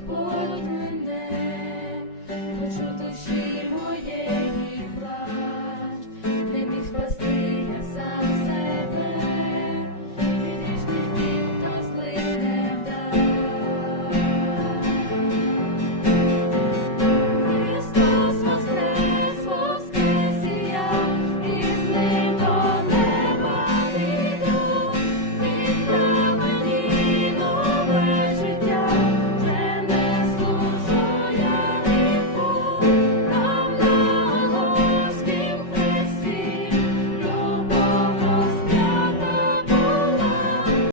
boy